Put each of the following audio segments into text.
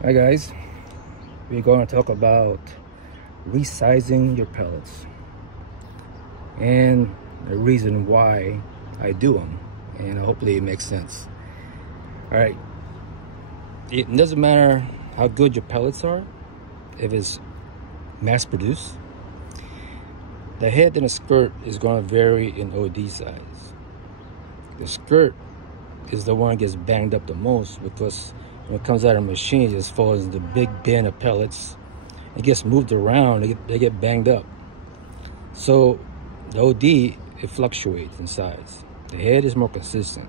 Hi guys, we're going to talk about resizing your pellets and the reason why I do them, and hopefully it makes sense. All right, it doesn't matter how good your pellets are. If it's mass produced, the head and the skirt is going to vary in OD size. The skirt is the one that gets banged up the most because when it comes out of the machine, it just falls in the big bin of pellets. It gets moved around, they get banged up. So the OD, it fluctuates in size. The head is more consistent.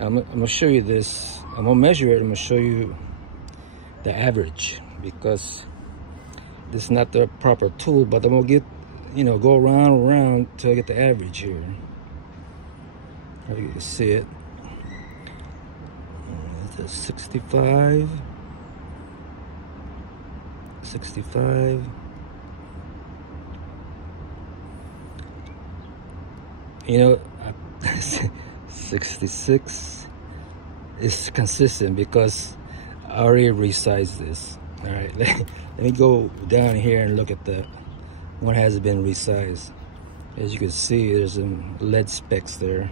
I'm gonna show you this. I'm gonna measure it. I'm gonna show you the average because this is not the proper tool, but I'm gonna get, go around till I get the average here. You can see it. It's 65. You know, 66 is consistent because I already resized this. All right, let me go down here and look at the one that has been resized. As you can see, there's some lead specks there.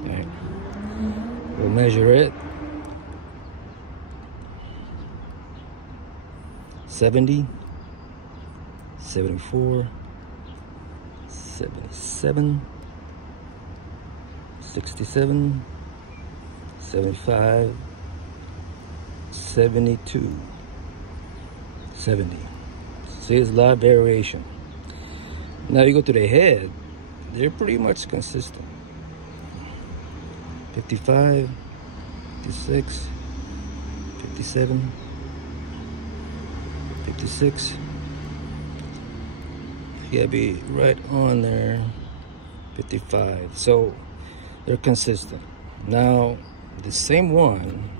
All right, we'll measure it. 70, 74, 77, 67, 75, 72, 70. See, there's a lot of variation. Now you go to the head, they're pretty much consistent. 55, 56, 57, 56. You gotta be right on there. 55. So they're consistent. Now the same one,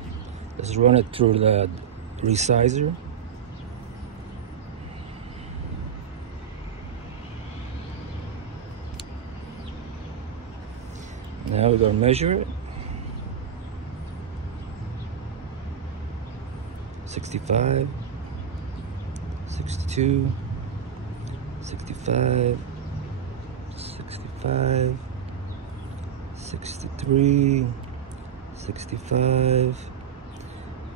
let's run it through the resizer. Now we're gonna measure it. 65, 62, 65, 65, 63, 65.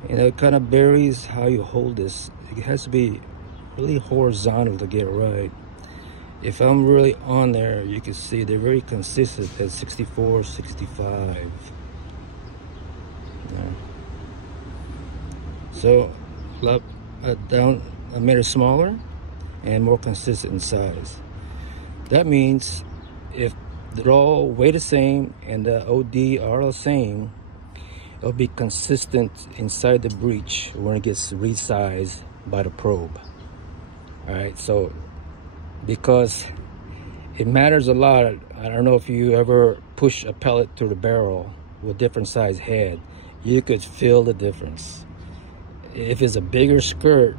It kind of varies how you hold this. It has to be really horizontal to get it right. If I'm really on there, you can see they're very consistent at 64, 65. Yeah. So down, I made it smaller and more consistent in size. That means if they're all weigh the same and the OD are the same, it'll be consistent inside the breech when it gets resized by the probe. All right, so because it matters a lot. I don't know if you ever push a pellet through the barrel with different size head, you could feel the difference. If it's a bigger skirt,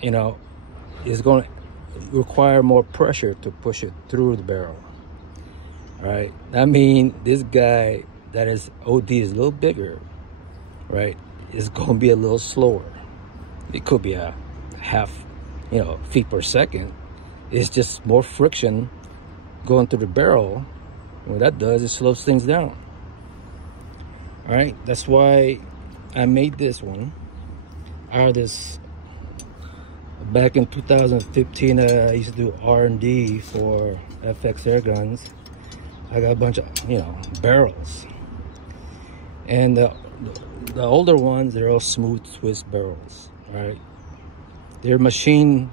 it's going to require more pressure to push it through the barrel. All right, I mean, this guy that is OD is a little bigger, right? It's going to be a little slower. It could be a half, feet per second. It's just more friction going through the barrel. What that does, it slows things down. All right, that's why I made this one. This back in 2015, I used to do R&D for FX air guns. I got a bunch of barrels, and the older ones, they're all smooth twist barrels. Right, they're machined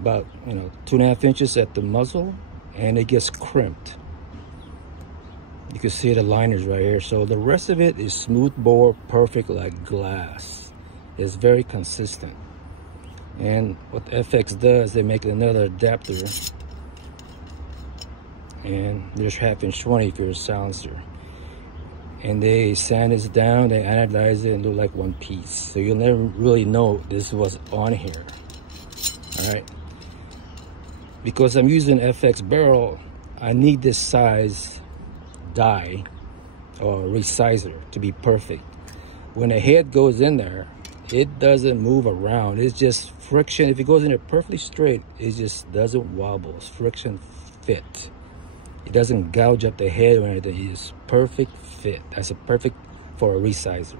about 2.5 inches at the muzzle, and it gets crimped. You can see the liners right here. So the rest of it is smooth bore, perfect like glass. It's very consistent. And what FX does, they make another adapter, and there's 1/2 inch 20 for your silencer, and they sand this down, they anodize it and do like one piece, so you'll never really know this was on here. All right, because I'm using FX barrel, I need this size die or resizer to be perfect. when the head goes in there, it doesn't move around. It's just friction. If it goes in there perfectly straight, it just doesn't wobble. It's friction fit. It doesn't gouge up the head or anything. It's perfect fit. That's a perfect for a resizer.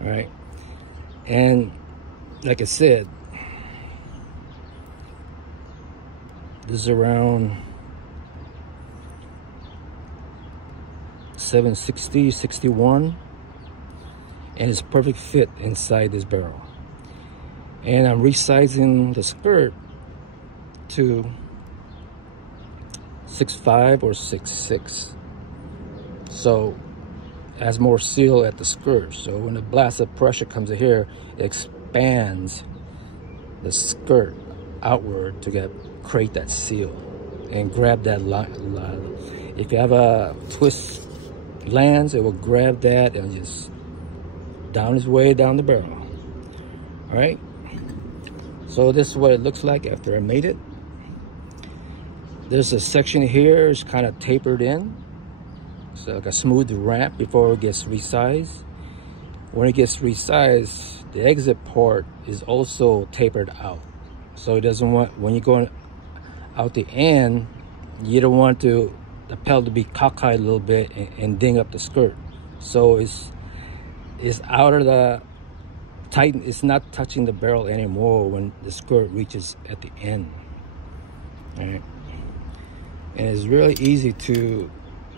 All right. And like I said, this is around 760, 61. And it's perfect fit inside this barrel. And I'm resizing the skirt to 6.5 or 6.6. So it has more seal at the skirt. So when the blast of pressure comes in here, it expands the skirt outward to create that seal and grab that line. If you have a twist lens, it will grab that and just down its way down the barrel. All right. So this is what it looks like after I made it. There's a section here, it's kind of tapered in. So like a smooth ramp before it gets resized. When it gets resized, the exit port is also tapered out. So it doesn't want, when you're going out the end, you don't want the pellet to be cockeyed a little bit and ding up the skirt. So it's out of the tighten. It's not touching the barrel anymore when the skirt reaches at the end. All right. And it's really easy to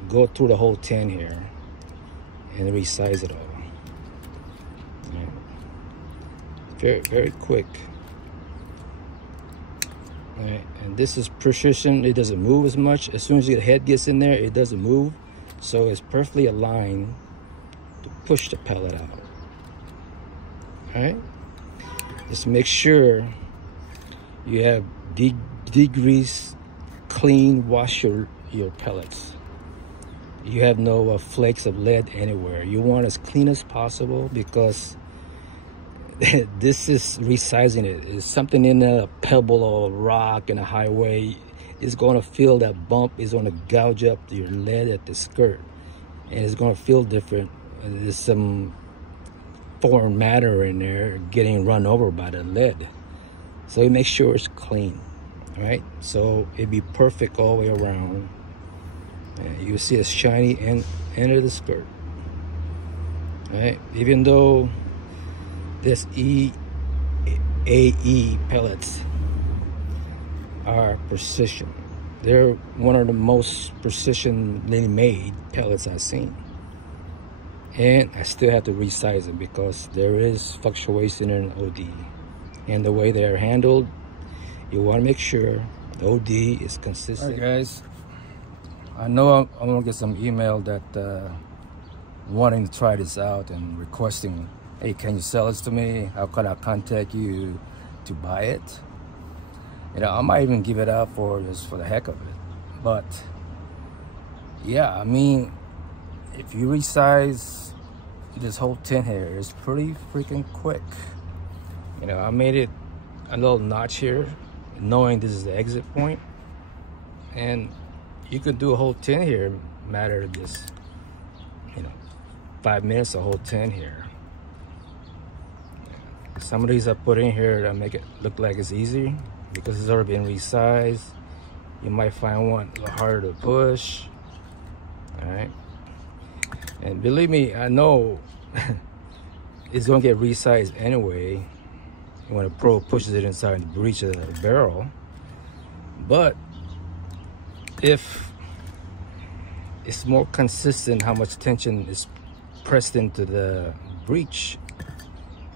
go through the whole tin here and resize it all. All right. Very, very quick. All right. And this is precision. It doesn't move as much. As soon as the head gets in there, it doesn't move. So it's perfectly aligned to push the pellet out. All right. Just make sure you have degrease, clean, wash your pellets. You have no flakes of lead anywhere. You want as clean as possible because this is resizing it. It's something in a pebble or rock in a highway. It's going to feel that bump. It's going to gouge up your lead at the skirt, and it's going to feel different. There's some foreign matter in there getting run over by the lead. So you make sure it's clean. All right, so it'd be perfect all the way around. And you see a shiny end of the skirt. All right, even though this AE pellets are precision, they're one of the most precisionally made pellets I've seen. And I still have to resize it because there is fluctuation in OD. And the way they're handled, you want to make sure the OD is consistent. All right, guys. I know I'm going to get some email that wanting to try this out and requesting, hey, can you sell this to me? How can I contact you to buy it? You know, I might even give it out just for the heck of it. But, yeah, I mean, if you resize this whole tin here, it's pretty freaking quick. You know, I made it a little notch here, knowing this is the exit point. And you could do a whole tin here, matter of just, 5 minutes, a whole tin here. Some of these I put in here to make it look like it's easy because it's already been resized. You might find one a little harder to push. All right. And believe me, I know it's going to get resized anyway when a pro pushes it inside the breech of the barrel. But if it's more consistent how much tension is pressed into the breech,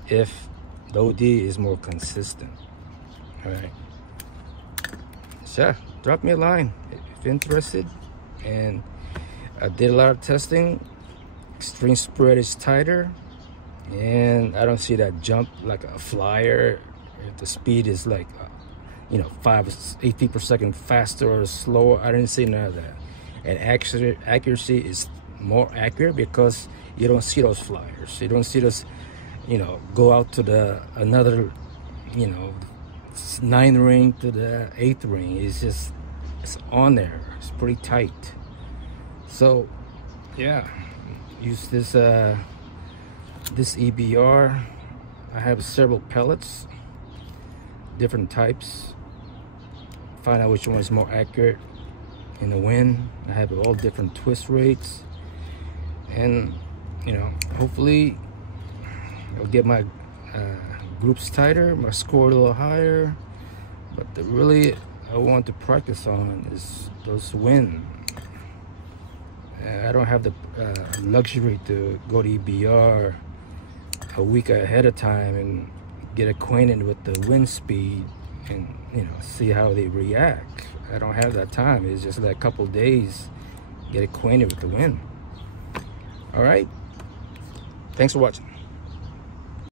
if the OD is more consistent. All right. So drop me a line if you're interested. And I did a lot of testing. Extreme spread is tighter, and I don't see that jump like a flyer. If the speed is like 5 8 feet per second faster or slower, I didn't see none of that. And accuracy is more accurate because you don't see those flyers. You don't see those go out to the another 9th ring to the 8th ring. It's on there. It's pretty tight. So yeah, use this this EBR, I have several pellets, different types. Find out which one is more accurate in the wind. I have all different twist rates, and you know, hopefully I'll get my groups tighter, my score a little higher. But really I want to practice on is those wind. I don't have the luxury to go to EBR a week ahead of time and get acquainted with the wind speed and, you know, see how they react. I don't have that time. It's just like a couple days, get acquainted with the wind. All right, thanks for watching.